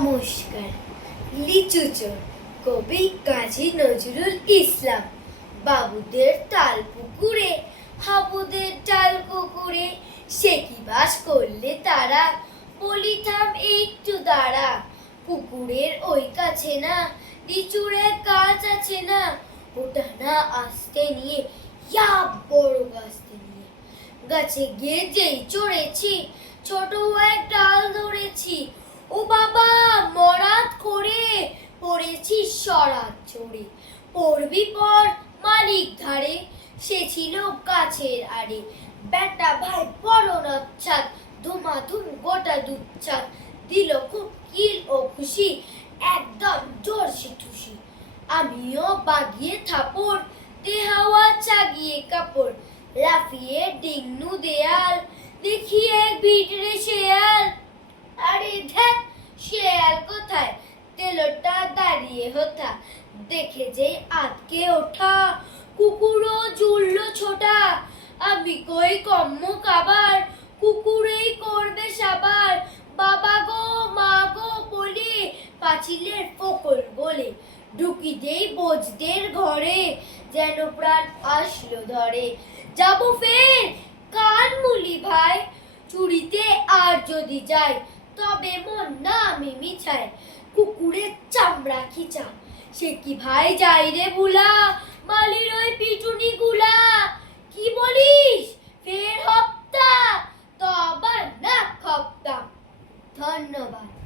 নমস্কার। লিচু চোর কবি কাজী নজরুল ইসলাম। বাবুদের তাল পুকুরে হাবুদের ডাল কুকুরে সে কি বাস করলে তারা, বলি থাম একটু দাঁড়া। পুকুরের ওই কাছে না লিচুরে গাছ আছে না, ওটা না আসতে নিয়ে ইয়া বড় গাছতে নিয়ে গাছে গিয়ে যেই চড়েছি ছোট এক ডাল ধরেছি, ও বাবা মরাত করে পড়েছি সরাত চড়ে। পড়বি পর মালিক ধারে, সে ছিল গাছের আড়ে। বেটা ভাই বড় নচ্ছাদ, ধুমাধুম গোটা দুচ্ছাদ, দিল খুব কিল ও খুশি, একদম জোরসে ঠুসি। আমিও বাগিয়ে থাপড়, দেহাওয়া চাগিয়ে কাপড়, লাফিয়ে ডিংনু দেয়াল, দেখি এক ভিটরে শেয়াল। আরে ধ্যাৎ, শেয়াল কোথায়, তেলোটা দাঁড়িয়ে হোথা, দেখে যে আটকে ওঠা, কুকুরও জুড়ল ছোটা। আমি কই কম্ম কাবার, কুকুরেই করবে সাবার। বাবা গো মা গো বলে পাঁচিলের ফোকর বলে ঢুকি দেই বোঝদের ঘরে, যেন প্রাণ আসলো ধরে। যাবো ফের কান মুলি ভাই, চুরিতে আর যদি যাই, তবে মন না আমি মিছাই। কুকুরের চামড়া খিচা, সে কি ভাই যাই রে বুলা, মালির ওই পিটুনি গুলা। কি বলিস ফের হপ্তা, তো আবার না খপ্তা। ধন্যবাদ।